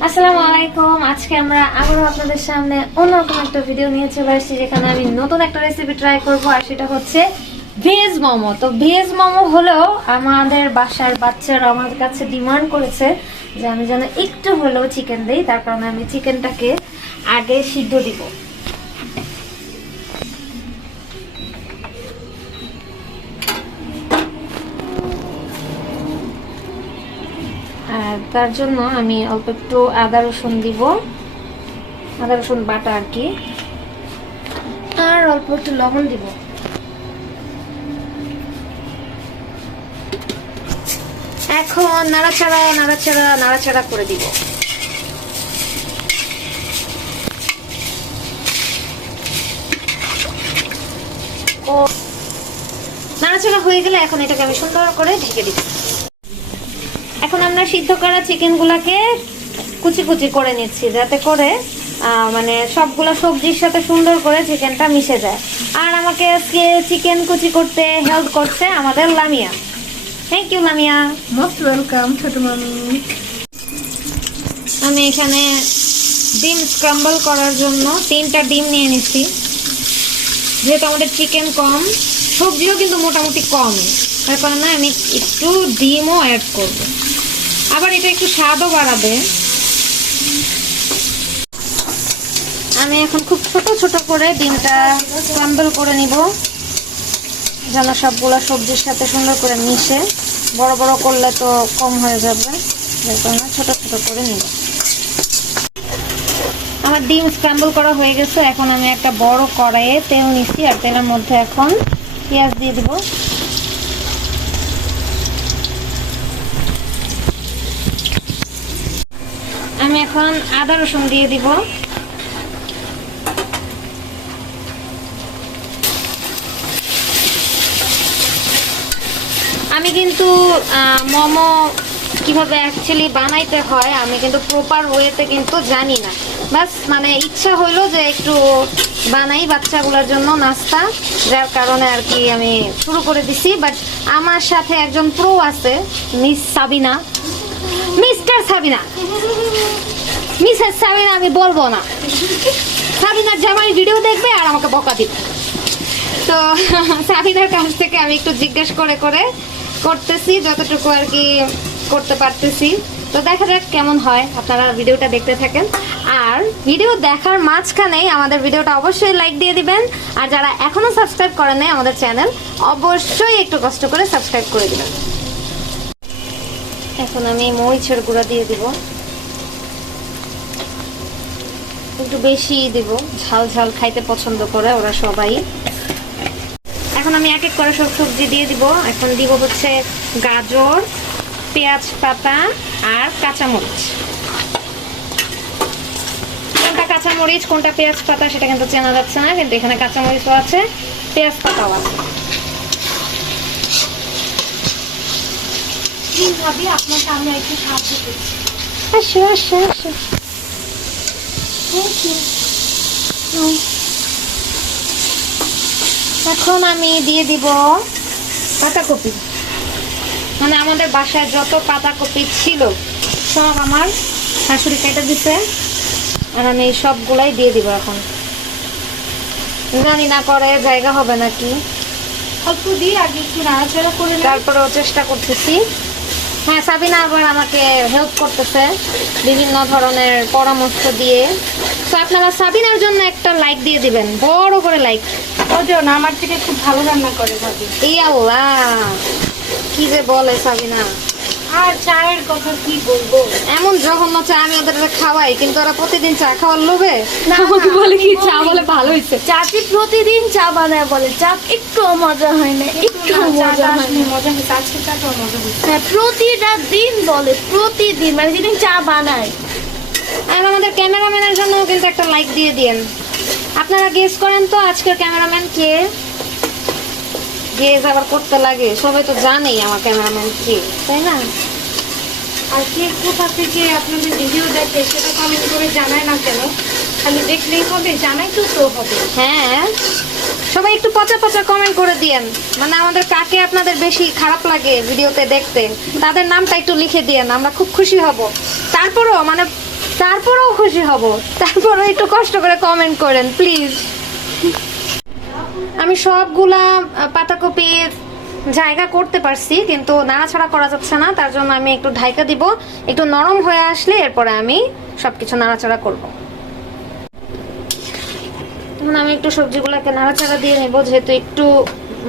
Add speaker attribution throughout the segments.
Speaker 1: আসসালামু আলাইকুম। আজকে আমরা আবারও আপনাদের সামনে অন্যরকম একটা ভিডিও নিয়ে চলে আসছি, যেখানে আমি নতুন একটা রেসিপি ট্রাই করব, আর সেটা হচ্ছে ভেজ মোমো। তো ভেজ মোমো হলেও আমাদের বাসার বাচ্চারা আমার কাছে ডিমান্ড করেছে যে আমি যেন একটু হলেও চিকেন দিই, তার কারণে আমি চিকেনটাকে আগে সিদ্ধ দিব। তার জন্য আমি অল্প একটু আদা রসুন দিব। আদা রসুন বাটা আর কি। আর অল্প একটু লবণ দিব। এখন নাড়াচাড়া নাড়াচাড়া নাড়াচাড়া করে দিব। নাড়াচাড়া হয়ে গেলে এখন এটাকে আমি সুন্দর করে ঢেকে দিব এখন আমরা সিদ্ধ করা চিকেন গুলাকে কুচি কুচি করে নিচ্ছি যাতে করে মানে সবগুলা সবজির সাথে সুন্দর করে চিকেনটা মিশে যায়। আর আমাকে আজকে চিকেন কুচি করতে হেল্প করছে আমাদের Lamia. Thank you Lamia.
Speaker 2: Most welcome ছোট মামি।
Speaker 1: আমি এখানে ডিম স্ক্রাম্বল করার জন্য তিনটা ডিম নিয়ে নিচ্ছি। যেহেতু আমাদের চিকেন কম সবজিও কিন্তু মোটামুটি কম। তার কারণে আমি একটু ডিমও অ্যাড করব। আবার এটা একটু স্বাদও বাড়াবে। আমি এখন খুব ছোট ছোট করে ডিমটা স্ক্রাম্বল করে নিব। যেন সবগুলো সবজির সাথে সুন্দর করে মিশে। বড় বড় করলে তো কম হয়ে যাবে। ছোট ছোট করে নিব। আমার ডিম স্ক্রাম্বল করা হয়ে গেছে। এখন আমি একটা বড় কড়াইয়ে তেল নিচ্ছি, আর তেলের মধ্যে এখন পেঁয়াজ দিয়ে দিব। আমি এখন আদা রসুন দিয়ে দিব। আমি কিন্তু মোমো কীভাবে অ্যাকচুয়ালি বানাইতে হয়, আমি কিন্তু প্রপার ওয়েতে কিন্তু জানি না। বাস মানে ইচ্ছা হইল যে একটু বানাই বাচ্চাগুলোর জন্য নাস্তা, যার কারণে আর কি আমি শুরু করে দিছি। বাট আমার সাথে একজন প্রো আছে, miss Sabina. Mister Sabina. Mrs Sabina, আমি বলব না। সাবিনার জামাই ভিডিও দেখবে আর আমাকে বকা দিবে। তো, সাবিনার কাছ থেকে আমি একটু জিজ্ঞেস করে করে করতেছি, যতটুকু আর কি করতে পারতেছি। তো দেখা যাক কেমন হয়, আপনারা ভিডিওটা দেখতে থাকেন। আর ভিডিও দেখার মাঝখানেই আমাদের ভিডিওটা অবশ্যই লাইক দিয়ে দিবেন। আর যারা এখনও সাবস্ক্রাইব করেন নাই আমাদের চ্যানেল অবশ্যই একটু কষ্ট করে সাবস্ক্রাইব করে দিবেন। এখন আমি মরিচের গুঁড়া দিয়ে দিব। একটু বেশি দিব, ঝাল ঝাল খাইতে পছন্দ করে ওরা সবাই। এখন আমি এক এক করে সব সবজি দিয়ে দিব। এখন দিব হচ্ছে গাজর, পেঁয়াজ পাতা আর কাঁচামরিচ। কোনটা কাঁচামরিচ, কোনটা পেঁয়াজ পাতা সেটা কিন্তু চেনা যাচ্ছে না, কিন্তু এখানে কাঁচামরিচও আছে, পেঁয়াজ পাতাও আছে।
Speaker 2: ভাবি আপনাকে আমি একটু সাহায্য করছি।
Speaker 1: আসো আসো আসো
Speaker 2: থ্যাংক ইউ
Speaker 1: এখন আমি দিয়ে দিব পাতাকপি। মানে আমাদের বাসায় যত পাতাকপি ছিল সব আমার শাশুড়ি কেটে দিছে। আর আমি এই সবগুলাই দিয়ে দিব এখন। জানি না করে জায়গা হবে নাকি।
Speaker 2: অল্প দিয়ে আগে একটু নাড়াচাড়া করে
Speaker 1: তারপরেও চেষ্টা করতেছি। হ্যাঁ সাবিনা আবার আমাকে হেল্প করতেছে বিভিন্ন ধরনের পরামর্শ দিয়ে। তো আপনারা সাবিনার জন্য একটা লাইক দিয়ে দিবেন বড় করে লাইক
Speaker 2: ওজন আমার থেকে খুব ভালো রান্না করে ভাবি।
Speaker 1: এই আল্লাহ কি যে বলে সাবিনা।
Speaker 2: আর চায়ের কথা কি বলব?
Speaker 1: এমন জঘন্য চা আমি ওদের খাওয়াই কিন্তু ওরা প্রতিদিন চা খাওয়ার লোভে?
Speaker 2: না,
Speaker 1: আমাকে বলে কি চা
Speaker 2: বলে
Speaker 1: ভালো হয়েছে
Speaker 2: চাচি প্রতিদিন চা বানায় বলে চা একটু মজা হয় না মজা হয় হ্যাঁ প্রতিটা দিন বলে প্রতিদিন মানে যেদিন চা বানায়।
Speaker 1: আর আমাদের ক্যামেরাম্যানের জন্য কিন্তু একটা লাইক দিয়ে দিয়েন। আপনারা গেস করেন তো আজকের ক্যামেরাম্যান কে? গেস আবার করতে লাগে সবাই তো জানেই আমার ক্যামেরাম্যান কে তাই না?
Speaker 3: আর কে কোথা থেকে আপনাদের ভিডিও দেখে সেটা কমেন্ট করে জানায় না কেন খালি দেখলেই হবে জানাই তো তো হবে।
Speaker 1: হ্যাঁ। সবাই একটু পচা পচা কমেন্ট করে দিয়েন। মানে আমাদের কাকে আপনাদের বেশি খারাপ লাগে ভিডিওতে দেখতে তাদের নামটা একটু লিখে দিয়েন আমরা খুব খুশি হব। তারপরও মানে তারপরেও খুশি হব। তারপরেও একটু কষ্ট করে কমেন্ট করেন প্লিজ আমি সবগুলা আহ, পাতাকপির জায়গা করতে পারছি কিন্তু নাড়াছাড়া করা যাচ্ছে না তার জন্য আমি একটু ঢাইকা দিব। একটু নরম হয়ে আসলে এরপরে আমি সবকিছু নাড়াচাড়া করব। এখন আমি একটু সবজিগুলোকে নাড়াচাড়া দিয়ে নেব, যেহেতু একটু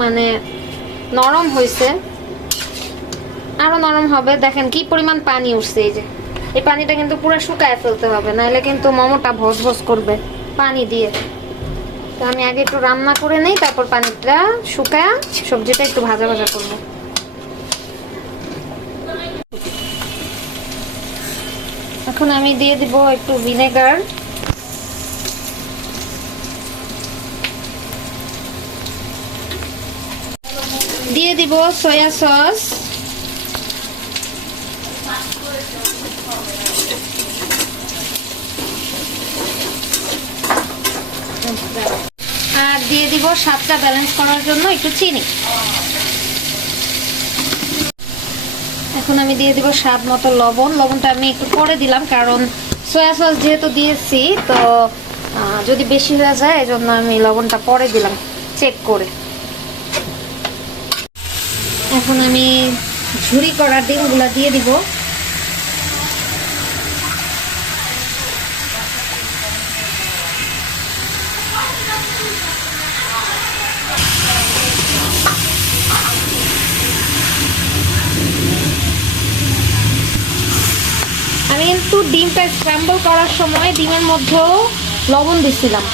Speaker 1: মানে নরম হয়েছে। আরও নরম হবে। দেখেন কি পরিমাণ পানি উঠছে এই যে। এই পানিটা কিন্তু পুরো শুকায় ফেলতে হবে, নাহলে কিন্তু মোমোটা ভস ভস করবে পানি দিয়ে। তো আমি আগে একটু রান্না করে নেই, তারপর পানিটা শুকায় সবজিটা একটু ভাজা ভাজা করব। এখন আমি দিয়ে দিব একটু ভিনেগার। দিয়ে দিব সয়া সস আর দিয়ে দিব স্বাদটা ব্যালেন্স করার জন্য একটু চিনি। এখন আমি দিয়ে দিব স্বাদ মতো লবণ। লবণটা আমি একটু পরে দিলাম কারণ সয়া সস যেহেতু দিয়েছি, তো যদি বেশি হয়ে যায় এই জন্য আমি লবণটা পরে দিলাম চেক করে। এখন আমি ঝুরি করা ডিমগুলা দিয়ে দিব। আমি কিন্তু ডিমটা স্ক্র্যাম্বল করার সময় ডিমের মধ্যেও লবণ দিছিলাম।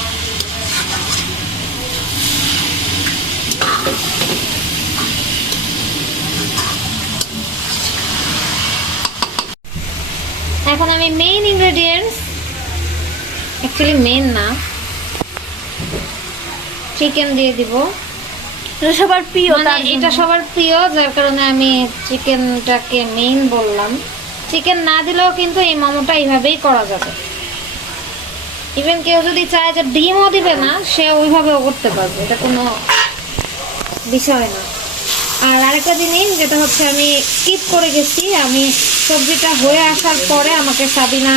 Speaker 1: এখন আমি মেইন ইনগ্রেডিয়েন্টস অ্যাকচুয়ালি মেইন না চিকেন দিয়ে দিব।
Speaker 2: এটা সবার প্রিয়
Speaker 1: মানে এটা সবার প্রিয় যার কারণে আমি চিকেনটাকে মেইন বললাম। চিকেন না দিলেও কিন্তু এই মোমোটা এইভাবেই করা যাবে। ইভেন কেউ যদি চায় যে ডিমও দিবে না সে ওইভাবেও করতে পারবে। এটা কোনো বিষয় না। আর আরেকটা জিনিস যেটা হচ্ছে আমি স্কিপ করে গেছি আমি সবজিটা হয়ে আসার পরে আমাকে সাবিনা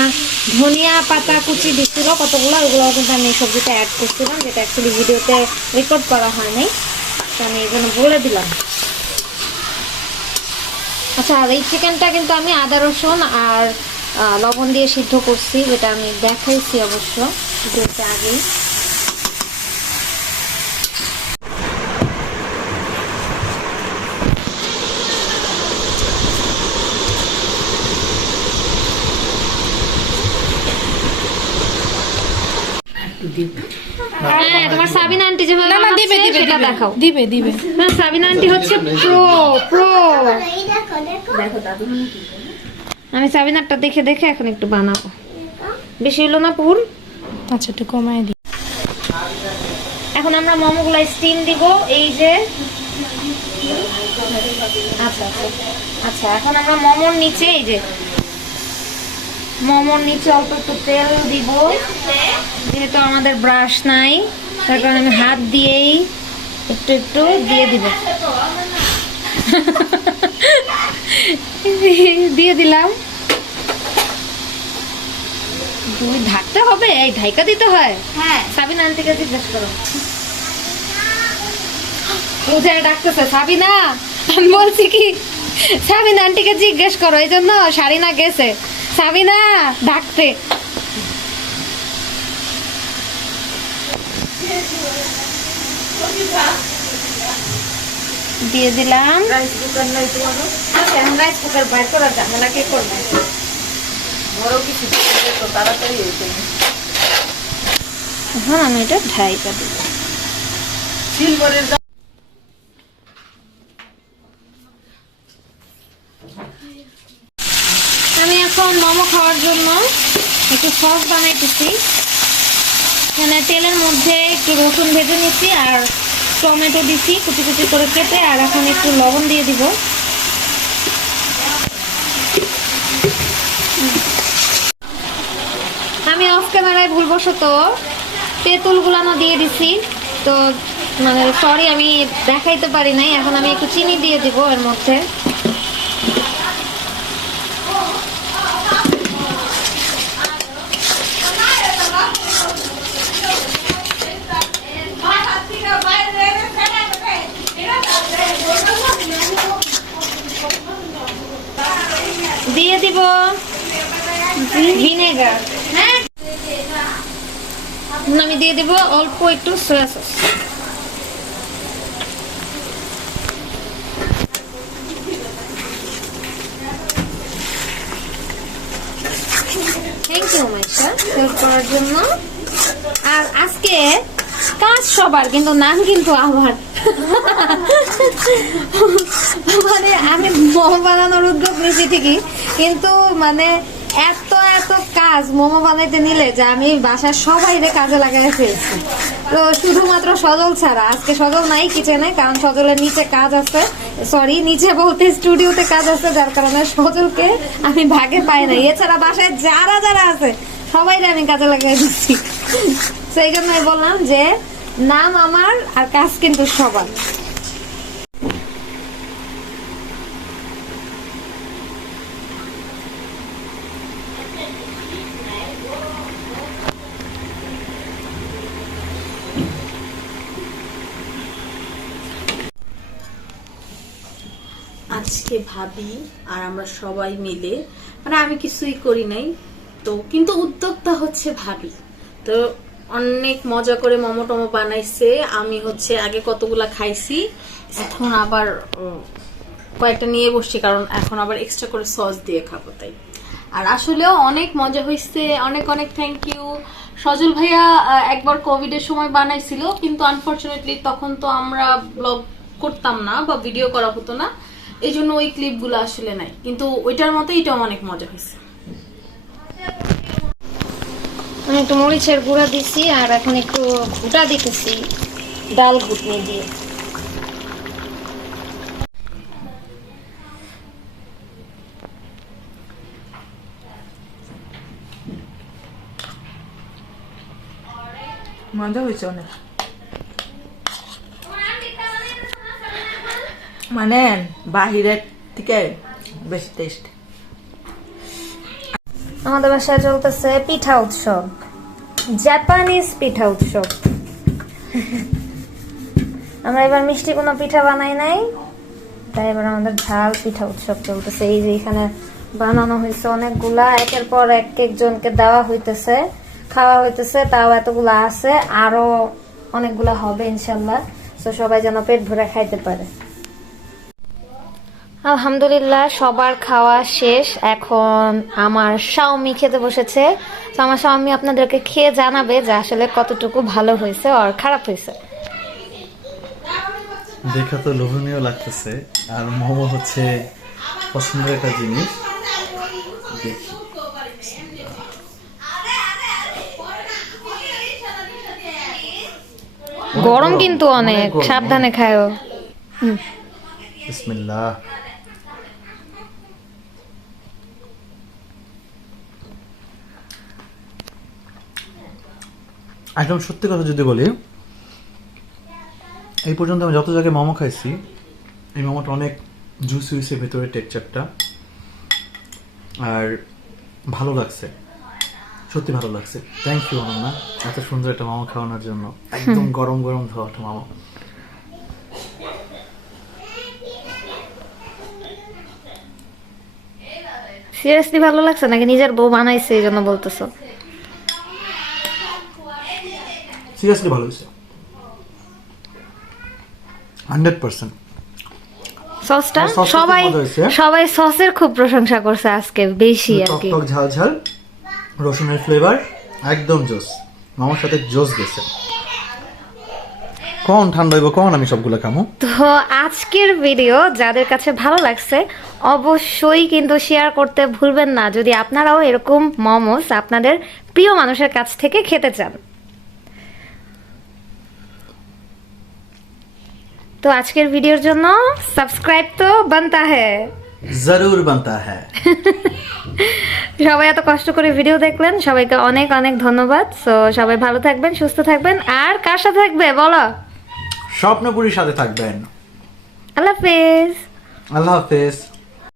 Speaker 1: ধনিয়া পাতা, কুচি দিচ্ছিল কতগুলো ওগুলো কিন্তু আমি সবজিটা অ্যাড করছিলাম, যেটা অ্যাকচুয়ালি ভিডিওতে রেকর্ড করা হয় নাই তো আমি এই জন্য বলে দিলাম। আচ্ছা আর এই চিকেনটা কিন্তু আমি আদা, রসুন আর লবণ দিয়ে সিদ্ধ করছি, যেটা আমি দেখাইছি অবশ্য ভিডিওতে আগেই হ্যাঁ তোমার সাবিনা আন্টি যেভাবে
Speaker 3: না না দিবে দিবে
Speaker 1: সেটা দেখাও।
Speaker 3: দিবে দিবে।
Speaker 1: না সাবিনা আন্টি হচ্ছে প্রো প্রো আমি সাবিনারটা দেখে দেখে এখন একটু বানাবো। বেশি হলো না পুর?
Speaker 3: আচ্ছা একটু কমায় দিই।
Speaker 1: এখন আমরা মোমোগুলো স্টিম দিব এই যে। আচ্ছা আচ্ছা। আচ্ছা এখন আমরা মোমোর নিচে এই যে। মোমোর নিচে অল্প একটু তেল দিব। যেহেতু আমাদের ব্রাশ নাই। তার কারণে আমি হাত দিয়েই একটু একটু দিয়ে দিব। দিয়ে দিলাম। তুমি ঢাকতে হবে এই ঢাইকা দিতে হয়।
Speaker 2: হ্যাঁ।
Speaker 1: সাবিনা আন্টিকে জিজ্ঞেস করো। পূজায় ডাকতেছে সাবিনা আমি বলছি কি সাবিনা আন্টিকে জিজ্ঞেস করো এই জন্য শাড়িনা গেছে। সাবিনা ডাকতে। দিয়ে দিলাম। রাইস কুকার নাই তোমার আচ্ছা রাইস কুকার বাইর করার ঝামেলা কে করবে? এখন আমি এটা ঢাইটা দিব আমি এখন মোমো খাওয়ার জন্য একটু সস বানাইতেছি। এখানে তেলের মধ্যে একটু রসুন ভেজে নিচ্ছি আর টমেটো দিচ্ছি কুচি কুচি করে কেটে, আর এখন একটু লবণ দিয়ে দিব। আমি অফ ক্যামেরায় ভুলবশত তেঁতুল গুলানো দিয়ে দিছি। তো মানে সরি আমি দেখাইতে পারি নাই। এখন আমি একটু চিনি দিয়ে দিব এর মধ্যে। ভিনেগার। হ্যাঁ? আমি দিয়ে দিব অল্প একটু সয়া সস ইউ জন্য। আজকে কিন্তু নাম কিন্তু মানে আমি মোমো বানানোর উদ্যোগ নিয়েছি ঠিকই। কিন্তু মানে এত এত কাজ মোমো বানাইতে নিলে যে আমি বাসার সবাই কাজে লাগাই ফেলছি। তো শুধুমাত্র সজল ছাড়া, আজকে সজল নাই কিচেনে, কারণ সজলের নিচে কাজ আছে। সরি নিচে বলতে স্টুডিওতে কাজ আছে, যার কারণে সজলকে আমি ভাগে পাই না এছাড়া বাসায় যারা যারা আছে সবাই আমি কাজে লাগাই দিচ্ছি। সেই জন্যই বললাম যে, নাম আমার আর কাজ কিন্তু সবার।
Speaker 4: আজকে ভাবি আর আমরা সবাই মিলে। মানে আমি কিছুই করি নাই। তো কিন্তু উদ্যোক্তা হচ্ছে ভাবি। তো অনেক মজা করে মোমো টমো বানাইছে। আমি হচ্ছে আগে কতগুলা খাইছি, এখন আবার কয়েকটা নিয়ে বসছি কারণ এখন আবার এক্সট্রা করে সস দিয়ে খাব তাই। আর আসলেও অনেক মজা হয়েছে অনেক অনেক থ্যাংক ইউ সজল ভাইয়া একবার কোভিডের সময় বানাইছিল, কিন্তু আনফরচুনেটলি তখন তো আমরা ব্লগ করতাম না বা ভিডিও করা হতো না। এই জন্য ওই ক্লিপগুলো আসলে নাই। কিন্তু ওইটার মতো এটাও অনেক মজা হয়েছে।
Speaker 1: আমি একটু মরিচের গুঁড়া দিছি আর এখন একটু ঘুটা দিতেছি ডাল ঘুটনি দিয়ে।
Speaker 5: মজা হয়েছে অনেক। মানে বাহিরের থেকে বেশি টেস্ট
Speaker 1: আমাদের বাসায় চলতেছে পিঠা উৎসব। জাপানিজ পিঠা উৎসব। আমরা এবার মিষ্টি কোনো পিঠা বানাই নাই তাই এবার আমাদের ঝাল পিঠা উৎসব চলতেছে। এই যে এখানে বানানো হয়েছে অনেকগুলা একের পর এক একজনকে দেওয়া হইতেছে খাওয়া হইতেছে তাও এতগুলা আছে আরও অনেকগুলা হবে ইনশাল্লাহ। তো সবাই যেন পেট ভরে খাইতে পারে। আলহামদুলিল্লাহ সবার খাওয়া শেষ। এখন আমার শাওমি খেতে বসেছে। তো আমার শাওমি আপনাদেরকে খেয়ে জানাবে যে আসলে কতটুকু ভালো হয়েছে আর খারাপ হয়েছে।
Speaker 6: দেখা তো লোভনীয় লাগতেছে। আর মোমো হচ্ছে পছন্দের একটা জিনিস। দেখি।
Speaker 1: গরম কিন্তু অনেক। সাবধানে খায়ও
Speaker 6: বিসমিল্লাহ। একদম সত্যি কথা যদি বলি এই পর্যন্ত আমি যত জায়গায় মোমো খাইছি এই মোমোটা অনেক জুসি হয়েছে ভেতরের টেক্সচারটা আর ভালো লাগছে। সত্যি ভালো লাগছে। Thank you Ananya. এত সুন্দর একটা মোমো খাওয়ানোর জন্য। একদম গরম গরম ধোয়া একটা মোমো।
Speaker 1: সিরিয়াসলি ভালো লাগছে নাকি? নিজের বউ বানাইছে এই জন্য বলতেছো।
Speaker 6: সিরিয়াসলি ভালো হয়েছে। Hundred percent.
Speaker 1: সসটা?
Speaker 6: আর সসটা
Speaker 1: সবাই সবাই সসের খুব প্রশংসা করছে আজকে বেশি আর কি।
Speaker 6: টক ঝাল ঝাল রসুনের ফ্লেভার একদম জোস। মামার সাথে জোস গেছে। কখন ঠান্ডা হইব কখন আমি সবগুলো খামো?
Speaker 1: তো আজকের ভিডিও যাদের কাছে ভালো লাগছে অবশ্যই কিন্তু শেয়ার করতে ভুলবেন না। যদি আপনারাও এরকম মোমোস আপনাদের প্রিয় মানুষের কাছ থেকে খেতে চান। তো আজকের ভিডিওর জন্য সাবস্ক্রাইব তো বানতা হ্যাঁ
Speaker 6: জরুর বানতা হ্যাঁ
Speaker 1: সবাই এত কষ্ট করে ভিডিও দেখলেন সবাইকে অনেক অনেক ধন্যবাদ সো সবাই ভালো থাকবেন সুস্থ থাকবেন আর কার সাথে থাকবে বলো
Speaker 6: স্বপ্নপুরীর সাথে থাকবেন।
Speaker 1: আল্লাহ হাফেজ।
Speaker 6: আল্লাহ হাফেজ।